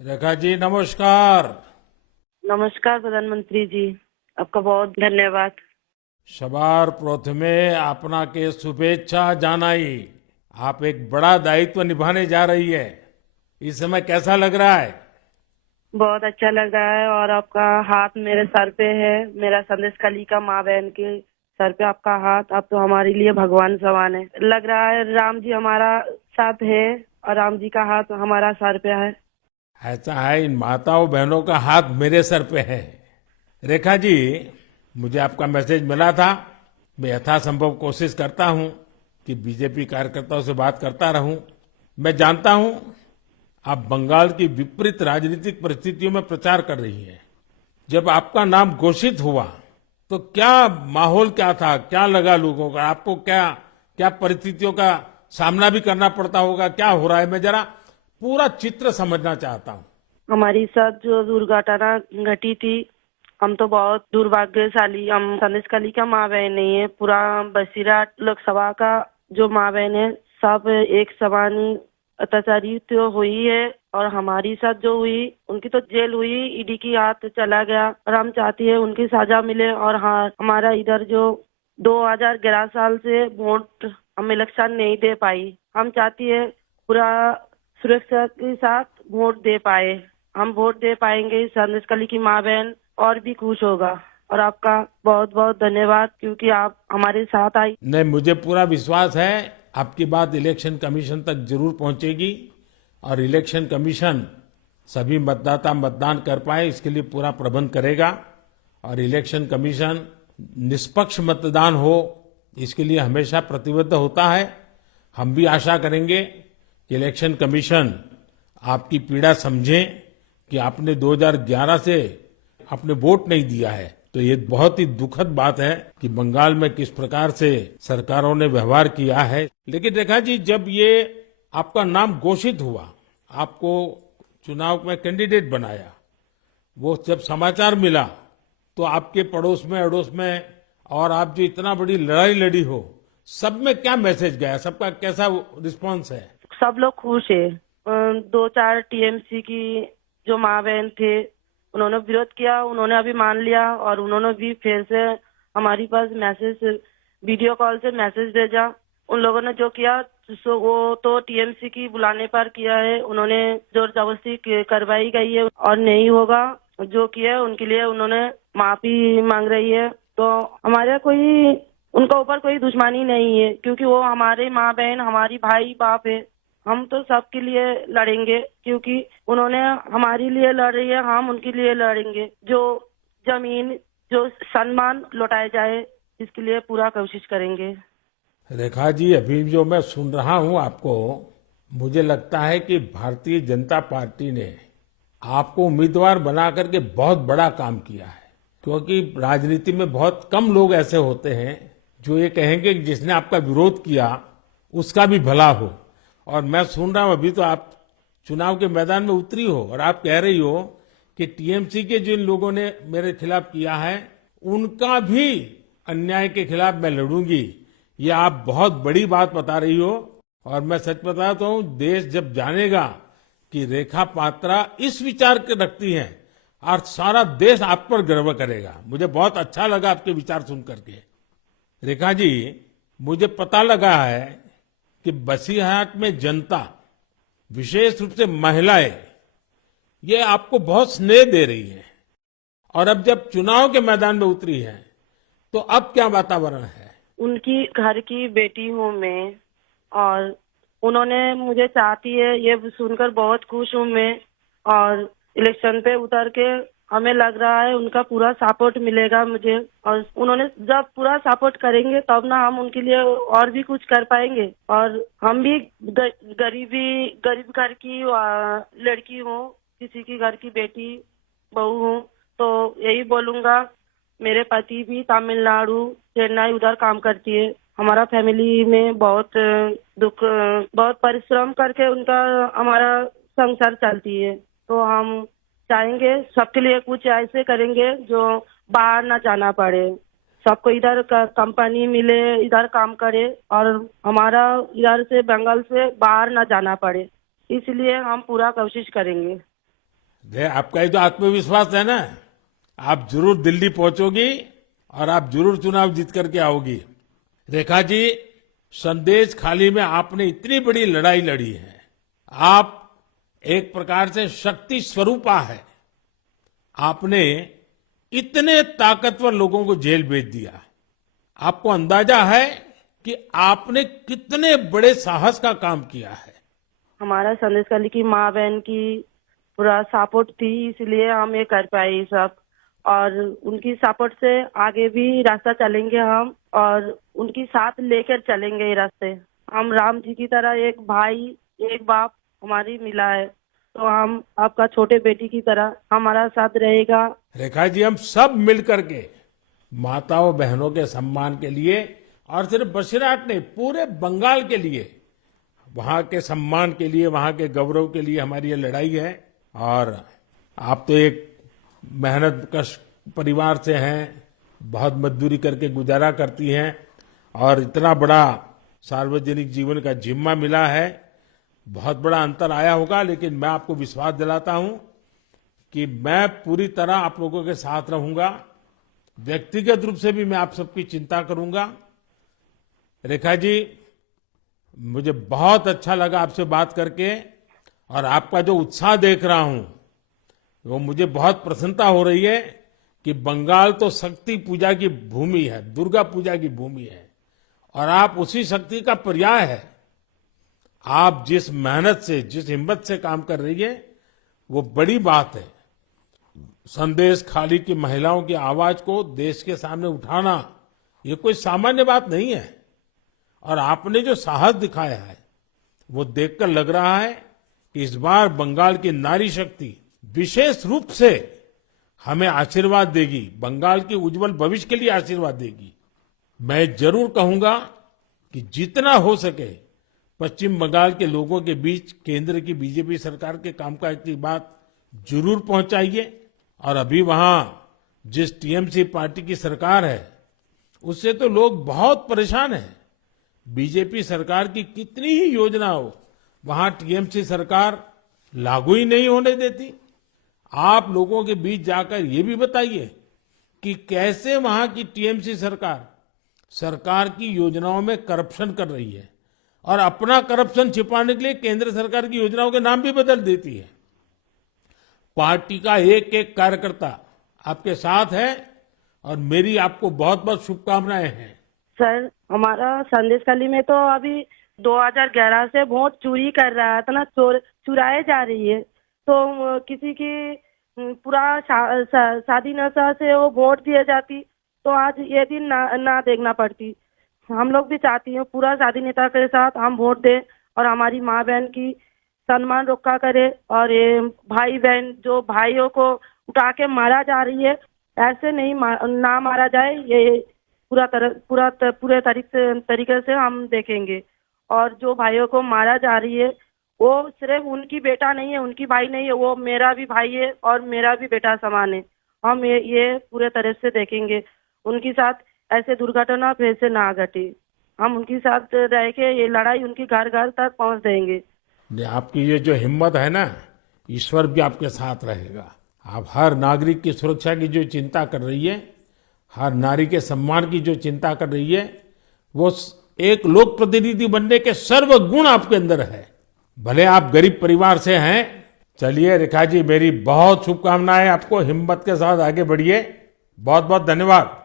रेखा जी नमस्कार। नमस्कार प्रधानमंत्री जी। आपका बहुत धन्यवाद। सबार प्रथमे आपनाके शुभेच्छा जानाई। आप एक बड़ा दायित्व निभाने जा रही है। इस समय कैसा लग रहा है? बहुत अच्छा लग रहा है और आपका हाथ मेरे सर पे है। मेरा संदेश कली का माँ बहन के सर पे आपका हाथ, आप तो हमारे लिए भगवान समान है। लग रहा है राम जी हमारा साथ है और राम जी का हाथ हमारा सर पे है। ऐसा है, इन माताओं बहनों का हाथ मेरे सर पे है। रेखा जी, मुझे आपका मैसेज मिला था। मैं यथासंभव कोशिश करता हूं कि बीजेपी कार्यकर्ताओं से बात करता रहूं। मैं जानता हूं आप बंगाल की विपरीत राजनीतिक परिस्थितियों में प्रचार कर रही हैं। जब आपका नाम घोषित हुआ तो क्या माहौल क्या था, क्या लगा लोगों का? आपको क्या क्या परिस्थितियों का सामना भी करना पड़ता होगा? क्या हो रहा है, मैं जरा पूरा चित्र समझना चाहता हूँ। हमारी साथ जो दुर्घटना घटी थी, हम तो बहुत दुर्भाग्यशाली। हम संदेश कली का माँ बहन नहीं है, पूरा बसीरा लोकसभा का जो माँ बहन है सब एक समान ही अत्याचारी तो हुई है। और हमारी साथ जो हुई उनकी तो जेल हुई, ईडी की हाथ चला गया और हम चाहती है उनकी सजा मिले। और हाँ, हमारा इधर जो 2011 साल से वोट हम इलेक्शन नहीं दे पाई, हम चाहती है पूरा सुरक्षा के साथ वोट दे पाए। हम वोट दे पाएंगे, संदेश कली की माँ बहन और भी खुश होगा। और आपका बहुत बहुत धन्यवाद क्योंकि आप हमारे साथ आई। नहीं, मुझे पूरा विश्वास है आपकी बात इलेक्शन कमीशन तक जरूर पहुंचेगी और इलेक्शन कमीशन सभी मतदाता मतदान कर पाए इसके लिए पूरा प्रबंध करेगा। और इलेक्शन कमीशन निष्पक्ष मतदान हो इसके लिए हमेशा प्रतिबद्ध होता है। हम भी आशा करेंगे कि इलेक्शन कमीशन आपकी पीड़ा समझे कि आपने 2011 से आपने वोट नहीं दिया है। तो ये बहुत ही दुखद बात है कि बंगाल में किस प्रकार से सरकारों ने व्यवहार किया है। लेकिन रेखा जी, जब ये आपका नाम घोषित हुआ, आपको चुनाव में कैंडिडेट बनाया, वो जब समाचार मिला तो आपके पड़ोस में अड़ोस में और आप जो इतना बड़ी लड़ाई लड़ी हो, सब में क्या मैसेज गया? सबका कैसा रिस्पांस है? सब लोग खुश है। दो चार टीएमसी की जो माँ बहन थे उन्होंने विरोध किया, उन्होंने अभी मान लिया और उन्होंने भी फिर से हमारी पास मैसेज, वीडियो कॉल से मैसेज भेजा। उन लोगों ने जो किया वो तो टीएमसी की बुलाने पर किया है। उन्होंने जोर जबरदस्ती करवाई गई है और नहीं होगा। जो किया है उनके लिए उन्होंने माफी मांग रही है। तो हमारे कोई उनका ऊपर कोई दुश्मनी नहीं है क्योंकि वो हमारे माँ बहन, हमारी भाई बाप है। हम तो सबके लिए लड़ेंगे क्योंकि उन्होंने हमारे लिए लड़ रही है, हम उनके लिए लड़ेंगे। जो जमीन, जो सम्मान लौटाया जाए इसके लिए पूरा कोशिश करेंगे। रेखा जी, अभी जो मैं सुन रहा हूं आपको, मुझे लगता है कि भारतीय जनता पार्टी ने आपको उम्मीदवार बना करके बहुत बड़ा काम किया है। क्योंकि राजनीति में बहुत कम लोग ऐसे होते हैं जो ये कहेंगे कि जिसने आपका विरोध किया उसका भी भला हो। और मैं सुन रहा हूं अभी तो आप चुनाव के मैदान में उतरी हो और आप कह रही हो कि टीएमसी के जिन लोगों ने मेरे खिलाफ किया है उनका भी अन्याय के खिलाफ मैं लड़ूंगी। ये आप बहुत बड़ी बात बता रही हो। और मैं सच बताता हूं, देश जब जानेगा कि रेखा पात्रा इस विचार के रखती हैं और सारा देश आप पर गर्व करेगा। मुझे बहुत अच्छा लगा आपके विचार सुन करके। रेखा जी, मुझे पता लगा है कि बसीरहाट में जनता, विशेष रूप से महिलाएं, ये आपको बहुत स्नेह दे रही है। और अब जब चुनाव के मैदान में उतरी है तो अब क्या वातावरण है? उनकी घर की बेटी हूँ मैं और उन्होंने मुझे चाहती है, ये सुनकर बहुत खुश हूँ मैं। और इलेक्शन पे उतर के हमें लग रहा है उनका पूरा सपोर्ट मिलेगा मुझे। और उन्होंने जब पूरा सपोर्ट करेंगे तब ना हम उनके लिए और भी कुछ कर पाएंगे। और हम भी गरीब घर की लड़की हूँ, किसी की घर की बेटी बहू हूँ। तो यही बोलूंगा, मेरे पति भी तमिलनाडु, चेन्नई उधर काम करती है। हमारा फैमिली में बहुत दुख, बहुत परिश्रम करके उनका हमारा संसार चलती है। तो हम चाहेंगे सबके लिए कुछ ऐसे करेंगे जो बाहर ना जाना पड़े, सबको इधर का कंपनी मिले, इधर काम करे और हमारा इधर से बंगाल से बाहर ना जाना पड़े। इसलिए हम पूरा कोशिश करेंगे। आपका ये जो आत्मविश्वास है ना, आप जरूर दिल्ली पहुंचोगी और आप जरूर चुनाव जीत करके आओगी। रेखा जी, संदेश खाली में आपने इतनी बड़ी लड़ाई लड़ी है। आप एक प्रकार से शक्ति स्वरूपा है। आपने इतने ताकतवर लोगों को जेल भेज दिया। आपको अंदाजा है कि आपने कितने बड़े साहस का काम किया है। हमारा संदेश खाली की माँ बहन की पूरा सपोर्ट थी, इसलिए हम ये कर पाए ये सब। और उनकी सपोर्ट से आगे भी रास्ता चलेंगे हम, और उनकी साथ लेकर चलेंगे ये रास्ते। हम राम जी की तरह एक भाई एक बाप हमारी मिला है, तो हम आपका छोटे बेटी की तरह हमारा साथ रहेगा। रेखा जी, हम सब मिल करके माताओं बहनों के सम्मान के लिए, और सिर्फ बसीरहाट नहीं, पूरे बंगाल के लिए, वहां के सम्मान के लिए, वहां के गौरव के लिए हमारी ये लड़ाई है। और आप तो एक मेहनत कश परिवार से हैं, बहुत मजदूरी करके गुजारा करती हैं, और इतना बड़ा सार्वजनिक जीवन का जिम्मा मिला है। बहुत बड़ा अंतर आया होगा, लेकिन मैं आपको विश्वास दिलाता हूं कि मैं पूरी तरह आप लोगों के साथ रहूंगा। व्यक्तिगत रूप से भी मैं आप सबकी चिंता करूंगा। रेखा जी, मुझे बहुत अच्छा लगा आपसे बात करके, और आपका जो उत्साह देख रहा हूं वो मुझे बहुत प्रसन्नता हो रही है कि बंगाल तो शक्ति पूजा की भूमि है, दुर्गा पूजा की भूमि है, और आप उसी शक्ति का पर्याय है। आप जिस मेहनत से, जिस हिम्मत से काम कर रही है, वो बड़ी बात है। संदेश खाली की महिलाओं की आवाज को देश के सामने उठाना, ये कोई सामान्य बात नहीं है। और आपने जो साहस दिखाया है, वो देखकर लग रहा है कि इस बार बंगाल की नारी शक्ति विशेष रूप से हमें आशीर्वाद देगी, बंगाल के उज्जवल भविष्य के लिए आशीर्वाद देगी। मैं जरूर कहूंगा कि जितना हो सके पश्चिम बंगाल के लोगों के बीच केंद्र की बीजेपी सरकार के कामकाज की बात जरूर पहुंचाइए। और अभी वहां जिस टीएमसी पार्टी की सरकार है, उससे तो लोग बहुत परेशान हैं। बीजेपी सरकार की कितनी ही योजना हो, वहां टीएमसी सरकार लागू ही नहीं होने देती। आप लोगों के बीच जाकर ये भी बताइए कि कैसे वहां की टीएमसी सरकार की योजनाओं में करप्शन कर रही है, और अपना करप्शन छिपाने के लिए केंद्र सरकार की योजनाओं के नाम भी बदल देती है। पार्टी का एक एक कार्यकर्ता आपके साथ है, और मेरी आपको बहुत बहुत शुभकामनाएं हैं। सर, हमारा संदेश खाली में तो अभी 2011 से वोट चोरी कर रहा था ना, चुराए जा रही है। तो किसी की पूरा शादी नशा से वो वोट दिए जाती, तो आज ये दिन ना देखना पड़ती। हम लोग भी चाहती हैं पूरा शादी नेता के साथ हम वोट दें, और हमारी माँ बहन की सम्मान रक्षा करे। और ये भाई बहन जो भाइयों को उठा के मारा जा रही है, ऐसे नहीं ना मारा जाए, ये पूरे तरीके से हम देखेंगे। और जो भाइयों को मारा जा रही है, वो सिर्फ उनकी बेटा नहीं है, उनकी भाई नहीं है, वो मेरा भी भाई है और मेरा भी बेटा समान है। हम ये पूरे तरह से देखेंगे, उनके साथ ऐसे दुर्घटना फिर से ना घटे। हम उनके साथ रह के ये लड़ाई उनकी घर घर तक पहुंच देंगे। आपकी ये जो हिम्मत है ना, ईश्वर भी आपके साथ रहेगा। आप हर नागरिक की सुरक्षा की जो चिंता कर रही है, हर नारी के सम्मान की जो चिंता कर रही है, वो एक लोक प्रतिनिधि बनने के सर्व गुण आपके अंदर है। भले आप गरीब परिवार से हैं। चलिए रेखा जी, मेरी बहुत शुभकामनाएं आपको, हिम्मत के साथ आगे बढ़िए। बहुत बहुत धन्यवाद।